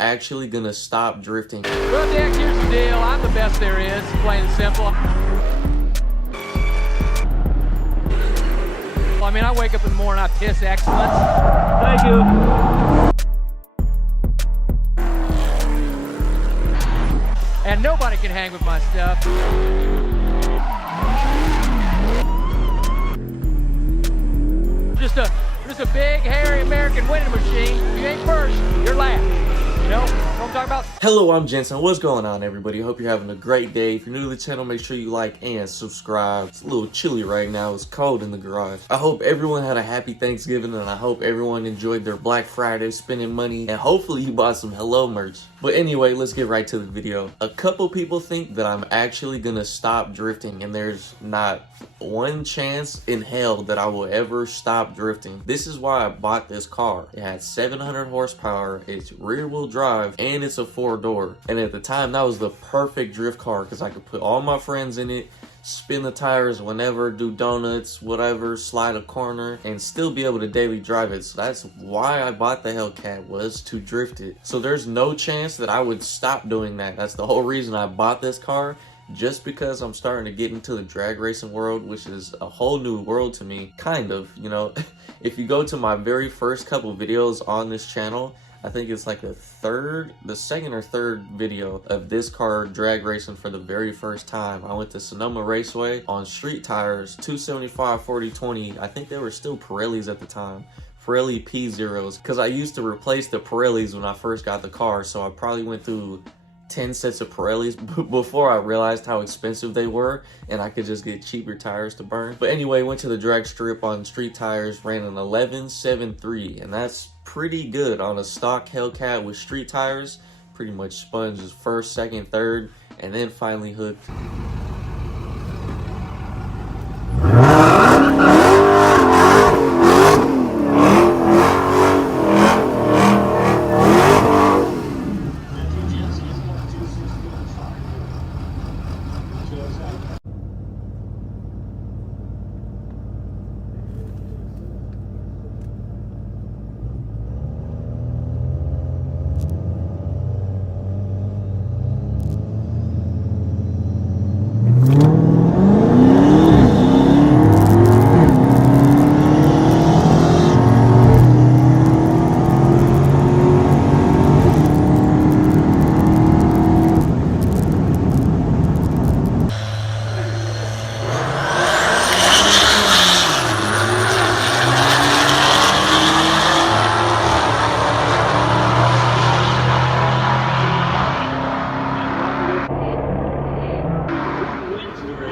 Actually gonna stop drifting. Well, Dick, here's the deal. I'm the best there is, plain and simple. I mean, I wake up in the morning, I piss excellence. Thank you. And nobody can hang with my stuff. Just a big, hairy American winning machine. If you ain't first, you're last. You know what I'm talking about? Hello, I'm Jensen. What's going on, everybody? Hope you're having a great day. If you're new to the channel, make sure you like and subscribe. It's a little chilly right now. It's cold in the garage. I hope everyone had a happy Thanksgiving, and I hope everyone enjoyed their Black Friday spending money, and hopefully you bought some Hello merch. But anyway, let's get right to the video. A couple people think that I'm actually gonna stop drifting, and there's not one chance in hell that I will ever stop drifting. This is why I bought this car. It had 700 horsepower, it's rear wheel drive, and it's a 4-door. And at the time, that was the perfect drift car because I could put all my friends in it, spin the tires whenever, do donuts, whatever, slide a corner, and still be able to daily drive it. So that's why I bought the Hellcat, was to drift it. So there's no chance that I would stop doing that. That's the whole reason I bought this car. Just because I'm starting to get into the drag racing world, which is a whole new world to me, kind of, you know. If you go to my very first couple videos on this channel, I think it's like the second or third video of this car drag racing for the very first time. I went to Sonoma Raceway on street tires, 275 40/20. I think they were still Pirellis at the time. Pirelli P0s, because I used to replace the Pirellis when I first got the car, so I probably went through 10 sets of Pirellis before I realized how expensive they were and I could just get cheaper tires to burn. But anyway, went to the drag strip on street tires, ran an 11.73, and that's pretty good on a stock Hellcat with street tires. Pretty much sponges first, second, third, and then finally hooked.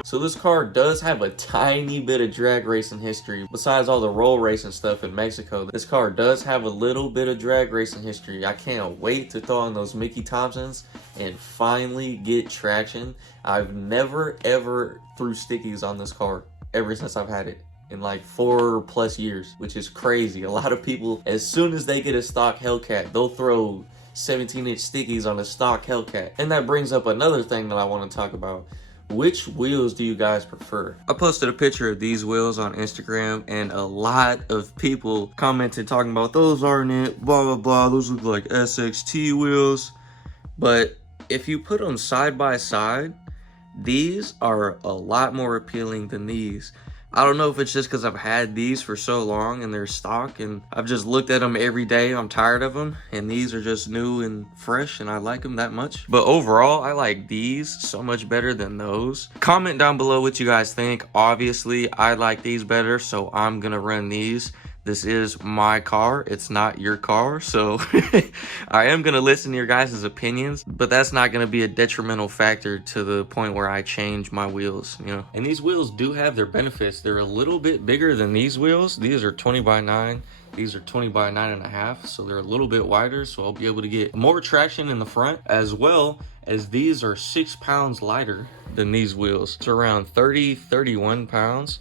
So this car does have a tiny bit of drag racing history. Besides all the roll racing stuff in Mexico, this car does have a little bit of drag racing history. I can't wait to throw on those Mickey Thompsons and finally get traction. I've never ever threw stickies on this car ever since I've had it, in like 4+ years, which is crazy. A lot of people, as soon as they get a stock Hellcat, they'll throw 17-inch stickies on a stock Hellcat. And that brings up another thing that I want to talk about. Which wheels do you guys prefer? I posted a picture of these wheels on Instagram, and a lot of people commented talking about those aren't it, blah blah blah, those look like SXT wheels. But if you put them side by side, these are a lot more appealing than these. I don't know if it's just because I've had these for so long and they're stock and I've just looked at them every day. I'm tired of them, and these are just new and fresh and I like them that much. But overall, I like these so much better than those. Comment down below what you guys think. Obviously, I like these better, so I'm gonna run these. This is my car, it's not your car, so I am going to listen to your guys' opinions, but that's not going to be a detrimental factor to the point where I change my wheels, you know. And these wheels do have their benefits. They're a little bit bigger than these wheels. These are 20x9, these are 20x9.5, so they're a little bit wider, so I'll be able to get more traction in the front, as well as these are 6 pounds lighter than these wheels. It's around 30-31 pounds.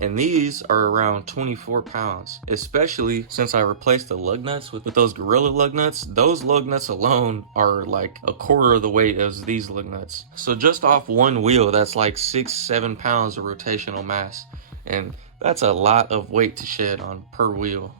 And these are around 24 pounds, especially since I replaced the lug nuts with those Gorilla lug nuts. Those lug nuts alone are like a quarter of the weight as these lug nuts. So just off one wheel, that's like 6-7 pounds of rotational mass. And that's a lot of weight to shed on per wheel.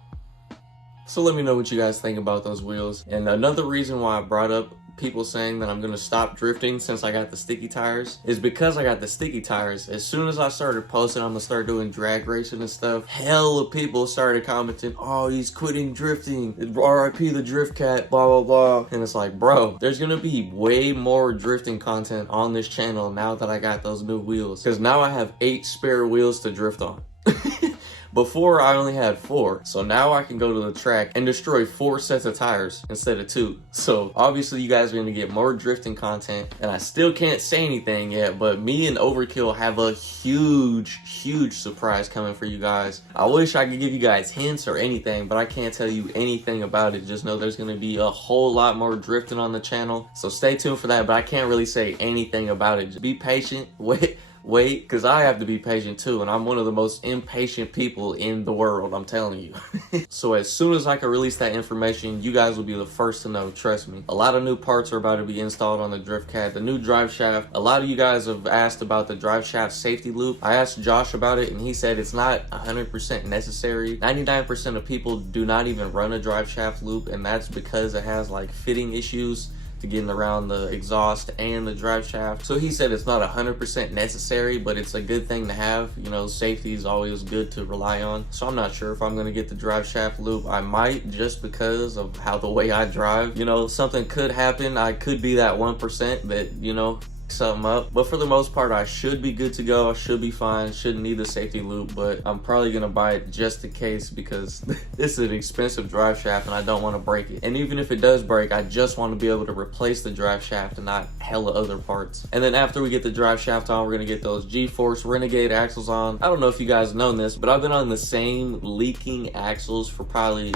So let me know what you guys think about those wheels. And another reason why I brought up people saying that I'm gonna stop drifting since I got the sticky tires is because I got the sticky tires. As soon as I started posting I'm gonna start doing drag racing and stuff, hella people started commenting, oh, he's quitting drifting, RIP the drift cat, blah blah blah. And it's like, bro, there's gonna be way more drifting content on this channel now that I got those new wheels, because now I have 8 spare wheels to drift on. Before I only had 4, so now I can go to the track and destroy 4 sets of tires instead of 2. So obviously you guys are gonna get more drifting content, and I still can't say anything yet, but me and Overkill have a huge surprise coming for you guys. I wish I could give you guys hints or anything, but I can't tell you anything about it. Just know there's gonna be a whole lot more drifting on the channel, so stay tuned for that, but I can't really say anything about it. Just be patient, wait, because I have to be patient too, and I'm one of the most impatient people in the world, I'm telling you. So as soon as I can release that information, you guys will be the first to know, trust me. A lot of new parts are about to be installed on the Drift Cat, the new drive shaft. A lot of you guys have asked about the drive shaft safety loop. I asked Josh about it, and he said it's not 100% necessary. 99% of people do not even run a drive shaft loop, and that's because it has like fitting issues to getting around the exhaust and the drive shaft. So he said it's not 100% necessary, but it's a good thing to have. You know, safety is always good to rely on. So I'm not sure if I'm gonna get the drive shaft loop. I might, just because of how the way I drive. You know, something could happen. I could be that 1% that, you know, something up, but for the most part I should be good to go. I should be fine, shouldn't need the safety loop, but I'm probably gonna buy it just in case, because this is an expensive drive shaft and I don't want to break it. And even if it does break, I just want to be able to replace the drive shaft and not hella other parts. And then after we get the drive shaft on, we're gonna get those G-Force Renegade axles on. I don't know if you guys know this, but I've been on the same leaking axles for probably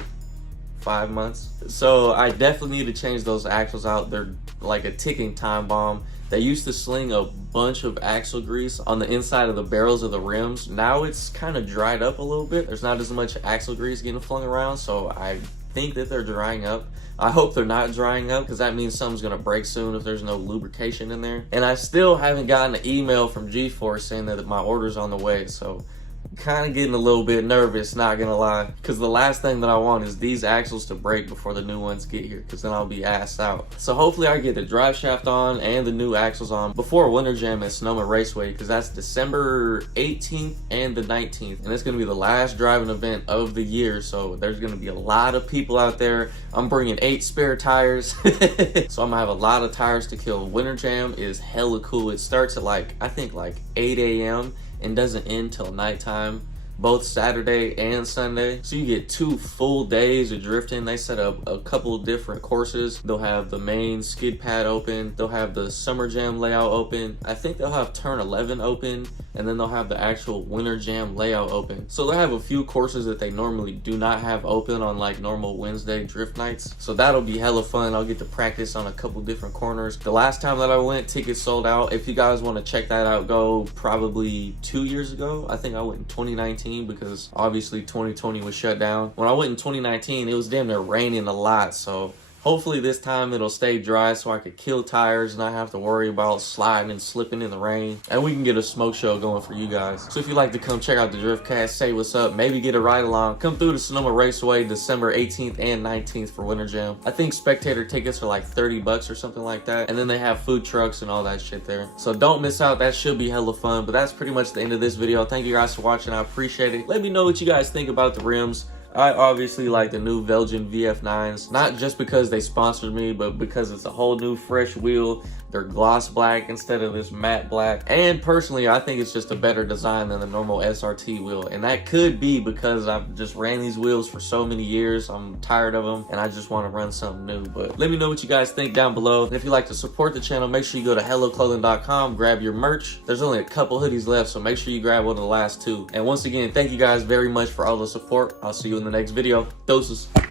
5 months, so I definitely need to change those axles out. They're like a ticking time bomb. They used to sling a bunch of axle grease on the inside of the barrels of the rims. Now it's kind of dried up a little bit. There's not as much axle grease getting flung around, so I think that they're drying up. I hope they're not drying up, because that means something's gonna break soon if there's no lubrication in there. And I still haven't gotten an email from G-Force saying that my order's on the way, so kind of getting a little bit nervous, not gonna lie, because the last thing that I want is these axles to break before the new ones get here, because then I'll be assed out. So hopefully I get the drive shaft on and the new axles on before Winter Jam at Sonoma Raceway, because that's December 18th and the 19th, and it's gonna be the last driving event of the year, so there's gonna be a lot of people out there. I'm bringing 8 spare tires, so I'm gonna have a lot of tires to kill. Winter Jam is hella cool. It starts at I think 8 a.m. and doesn't end till nighttime, both Saturday and Sunday. So you get 2 full days of drifting. They set up a couple of different courses. They'll have the main skid pad open. They'll have the Summer Jam layout open. I think they'll have Turn 11 open, and then they'll have the actual Winter Jam layout open. So they'll have a few courses that they normally do not have open on normal Wednesday drift nights. So that'll be hella fun. I'll get to practice on a couple different corners. The last time that I went, tickets sold out. If you guys want to check that out, go probably 2 years ago. I think I went in 2019, because obviously 2020 was shut down. When I went in 2019, it was damn near raining a lot, so hopefully this time it'll stay dry so I could kill tires and not have to worry about sliding and slipping in the rain, and we can get a smoke show going for you guys. So if you'd like to come check out the Drift Cast, say what's up, maybe get a ride along, come through to Sonoma Raceway December 18th and 19th for Winter Jam. I think spectator tickets are $30 or something like that, and then they have food trucks and all that shit there. So don't miss out, that should be hella fun. But that's pretty much the end of this video. Thank you guys for watching, I appreciate it. Let me know what you guys think about the rims. I obviously like the new Belgian VF9s, not just because they sponsored me, but because it's a whole new fresh wheel. They're gloss black instead of this matte black. And personally, I think it's just a better design than the normal SRT wheel. And that could be because I've just ran these wheels for so many years. I'm tired of them and I just want to run something new. But let me know what you guys think down below. And if you'd like to support the channel, make sure you go to helloclothing.com, grab your merch. There's only a couple hoodies left, so make sure you grab one of the last 2. And once again, thank you guys very much for all the support. I'll see you in the next video. Doses.